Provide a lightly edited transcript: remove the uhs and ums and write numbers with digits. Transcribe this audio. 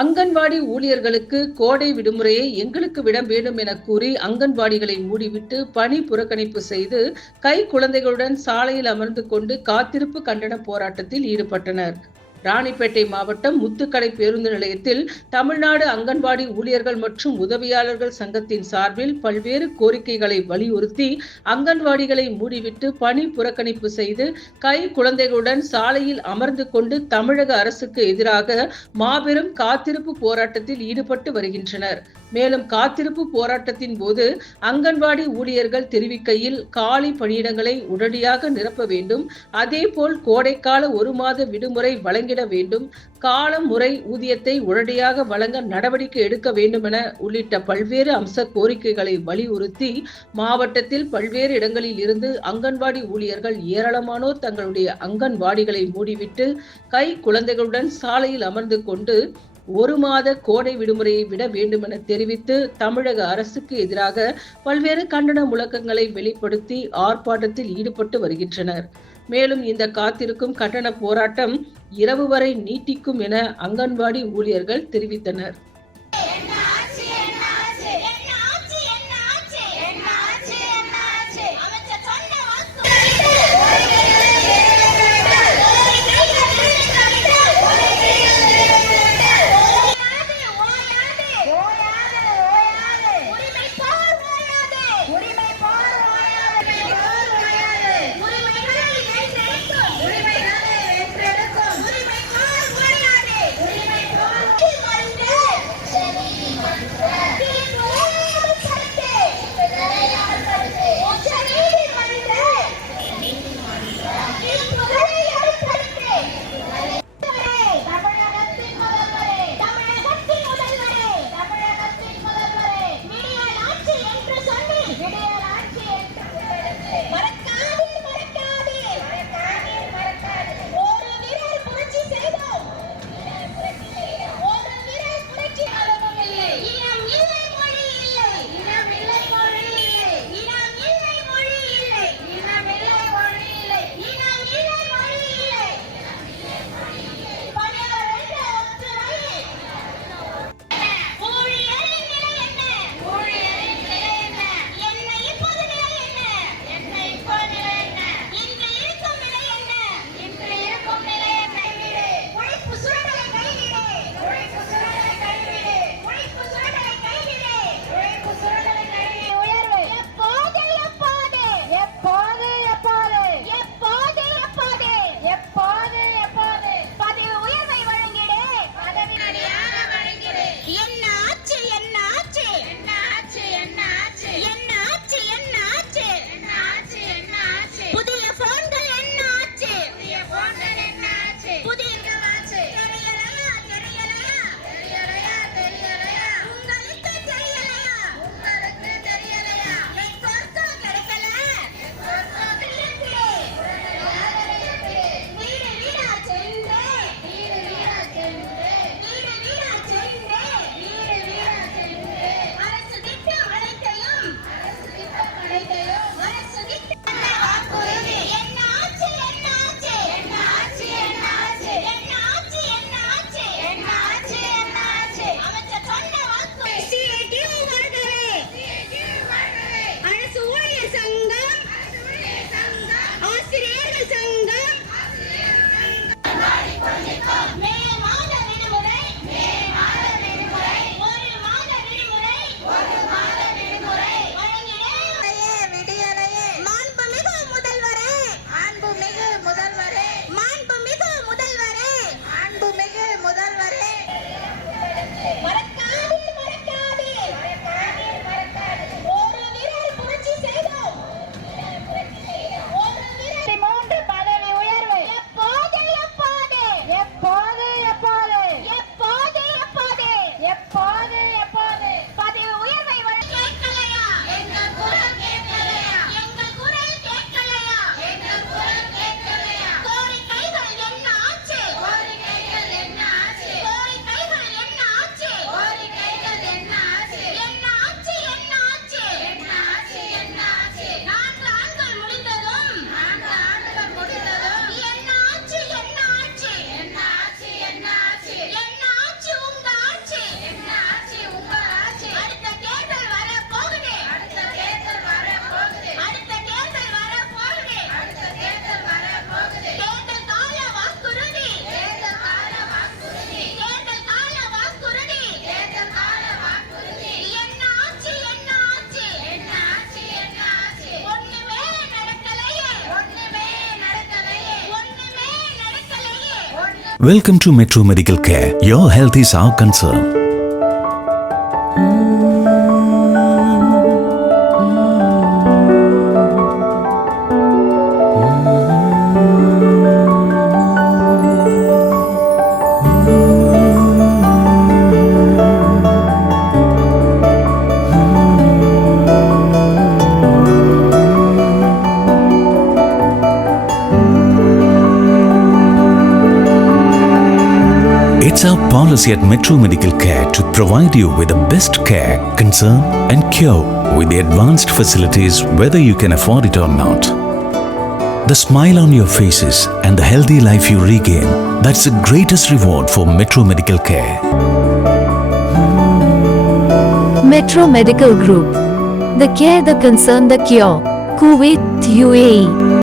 அங்கன்வாடி ஊழியர்களுக்கு கோடை விடுமுறையை எங்களுக்கு விட வேண்டும் என கூறி அங்கன்வாடிகளை மூடிவிட்டு பணி புறக்கணிப்பு செய்து கை குழந்தைகளுடன் சாலையில் அமர்ந்து கொண்டு காத்திருப்பு கண்டன போராட்டத்தில் ஈடுபட்டனர். ராணிப்பேட்டை மாவட்டம் முத்துக்கடை பேருந்து நிலையத்தில் தமிழ்நாடு அங்கன்வாடி ஊழியர்கள் மற்றும் உதவியாளர்கள் சங்கத்தின் சார்பில் பல்வேறு கோரிக்கைகளை வலியுறுத்தி அங்கன்வாடிகளை மூடிவிட்டு பணி புறக்கணிப்பு செய்து கை குழந்தைகளுடன் சாலையில் அமர்ந்து கொண்டு தமிழக அரசுக்கு எதிராக மாபெரும் காத்திருப்பு போராட்டத்தில் ஈடுபட்டு வருகின்றனர். மேலும் காத்திருப்பு போராட்டத்தின் போது அங்கன்வாடி ஊழியர்கள் தெரிவிக்கையில் காலி பணியிடங்களை உடனடியாக நிரப்ப வேண்டும், அதேபோல் கோடைக்கால 1 மாத விடுமுறை வழங்கிட வேண்டும், காலம் முறை ஊதியத்தை உடனடியாக வழங்க நடவடிக்கை எடுக்க வேண்டும் என உள்ளிட்ட பல்வேறு அம்ச கோரிக்கைகளை வலியுறுத்தி மாவட்டத்தில் பல்வேறு இடங்களில் இருந்து அங்கன்வாடி ஊழியர்கள் ஏராளமானோர் தங்களுடைய அங்கன்வாடிகளை மூடிவிட்டு கை குழந்தைகளுடன் சாலையில் அமர்ந்து கொண்டு 1 மாத கோடை விடுமுறையை விட வேண்டும் என தெரிவித்து தமிழக அரசுக்கு எதிராக பல்வேறு கண்டன முழக்கங்களை வெளிப்படுத்தி ஆர்ப்பாட்டத்தில் ஈடுபட்டு வருகின்றனர். மேலும் இந்த காத்திருக்கும் கண்டன போராட்டம் இரவு வரை நீட்டிக்கும் என அங்கன்வாடி ஊழியர்கள் தெரிவித்தனர். Welcome to Metro Medical Care. Your health is our concern. It's our policy at Metro Medical Care to provide you with the best care, concern and cure with the advanced facilities whether you can afford it or not. The smile on your faces and the healthy life you regain, that's the greatest reward for Metro Medical Care. Metro Medical Group. The care, the concern, the cure. Kuwait, UAE.